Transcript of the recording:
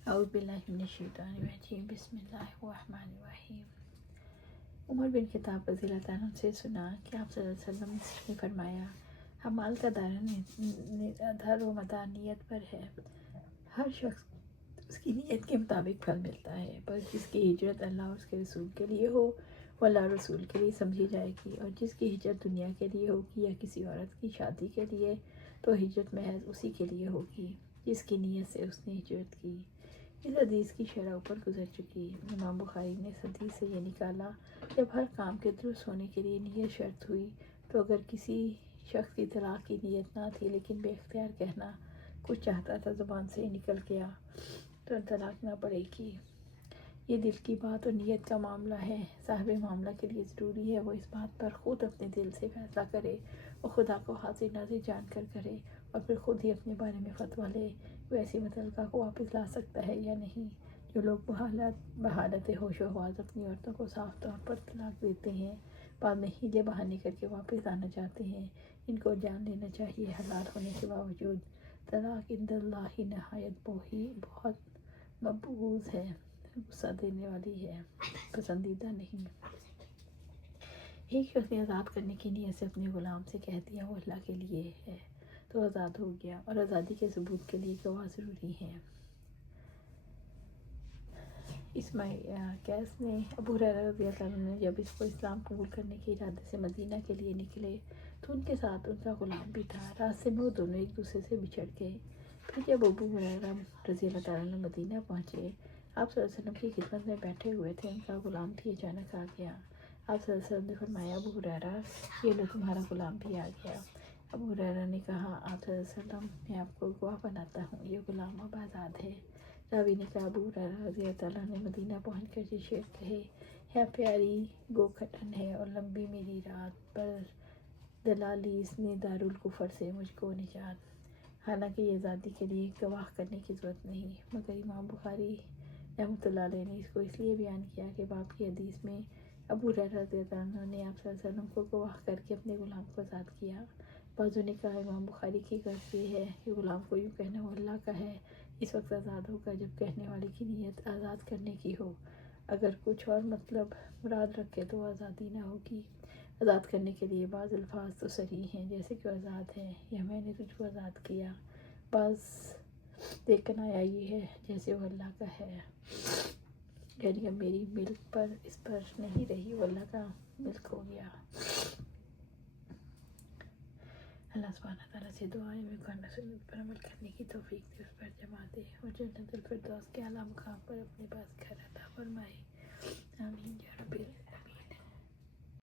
اعوذ باللہ من الشیطان الرجیم، بسم اللہ الرحمن الرحیم۔ عمر بن خطاب رضی اللہ تعالیٰ عنہ سے سنا کہ آپ صلی اللہ علیہ وسلم نے فرمایا، اعمال کا دار و مدار نیت پر ہے۔ ہر شخص اس کی نیت کے مطابق پھل ملتا ہے، پر جس کی ہجرت اللہ اور اس کے رسول کے لیے ہو وہ اللہ اور رسول کے لیے سمجھی جائے گی، اور جس کی ہجرت دنیا کے لیے ہوگی یا کسی عورت کی شادی کے لیے تو ہجرت محض اسی کے لیے ہوگی جس کی نیت سے اس نے ہجرت کی۔ اس حدیث کی شرح اوپر گزر چکی۔ امام بخاری نے اس حدیث سے یہ نکالا، جب ہر کام کے درست ہونے کے لیے نیت شرط ہوئی تو اگر کسی شخص کی طلاق کی نیت نہ تھی لیکن بے اختیار کہنا کچھ چاہتا تھا، زبان سے نکل گیا تو طلاق نہ پڑے گی۔ یہ دل کی بات اور نیت کا معاملہ ہے۔ صاحب معاملہ کے لیے ضروری ہے وہ اس بات پر خود اپنے دل سے فیصلہ کرے اور خدا کو حاضر ناظر جان کر کرے، اور پھر خود ہی اپنے بارے میں فتویٰ لے وہ ایسی متعلقہ کو واپس لا سکتا ہے یا نہیں۔ جو لوگ بحالت ہوش و حواس اپنی عورتوں کو صاف طور پر طلاق دیتے ہیں، بعد میں ہیلے بہانے کر کے واپس لانا چاہتے ہیں، ان کو جان لینا چاہیے حلال ہونے کے باوجود طلاق عند اللہ نہایت بہت مبغوض ہے، غصہ دینے والی ہے، پسندیدہ نہیں۔ ایک شخص نے آزاد کرنے کی نیت سے اپنے غلام سے کہہ دیا وہ اللہ کے لیے ہے تو آزاد ہو گیا، اور آزادی کے ثبوت کے لیے گواہ ضروری ہے۔ کیس نے ابو ہریرہ رضی اللہ عنہ نے جب اس کو اسلام قبول کرنے کے ارادے سے مدینہ کے لیے نکلے تو ان کے ساتھ ان کا غلام بھی تھا۔ راستے میں وہ دونوں ایک دوسرے سے بچھڑ گئے۔ پھر جب ابو ہریرہ رضی اللہ تعالیٰ عنہ مدینہ پہنچے، آپ صلی اللہ علیہ وسلم کی خدمت میں بیٹھے ہوئے تھے، ان کا غلام بھی اچانک آ گیا۔ آپ صلی اللہ علیہ وسلم نے فرمایا، ابو ہریرہ یہ لو تمہارا غلام بھی آ گیا۔ ابو ہریرہ نے کہا، آپ صلی اللہ علیہ وسلم میں آپ کو گواہ بناتا ہوں یہ غلام اب آزاد ہے۔ راوی نے کہا، ابو ہریرہ رضی اللہ تعالیٰ نے مدینہ پہنچ کر یہ شعر کہے، ہے پیاری گو کھٹن ہے اور لمبی میری رات، پر دلالی اس نے دارالکفر سے مجھ کو نجات۔ حالانکہ یہ آزادی کے لیے گواہ کرنے کی ضرورت نہیں، مگر امام بخاری رحمۃ اللہ علیہ نے اس کو اس لیے بیان کیا کہ باب کی حدیث میں ابو ہریرہ رضی اللہ عنہ نے آپ صلی اللہ علیہ وسلم کو گواہ کر کے اپنے غلام کو آزاد کیا۔ بعضوں نے کہا امام بخاری کی غرض یہ ہے کہ غلام کو یوں کہنا وہ اللہ کا ہے، اس وقت آزاد ہوگا جب کہنے والے کی نیت آزاد کرنے کی ہو، اگر کچھ اور مطلب مراد رکھے تو آزادی نہ ہوگی۔ آزاد کرنے کے لیے بعض الفاظ تو صریح ہیں، جیسے کہ آزاد ہے یا میں نے تجھ کو آزاد کیا، بعض دیکھ آیا یہ ہے جیسے وہ اللہ کا ہے، یعنی اب میری ملک پر اس پر نہیں رہی، وہ اللہ کا ملک ہو گیا۔ اللہ سبحانہ تعالیٰ سے دعا ہے قرآن سنت پر عمل کرنے کی توفیق دے، اس پر جمع دے اور جنت الفردوس کے اعلیٰ مقام پر اپنے پاس گھر عطا فرمائے۔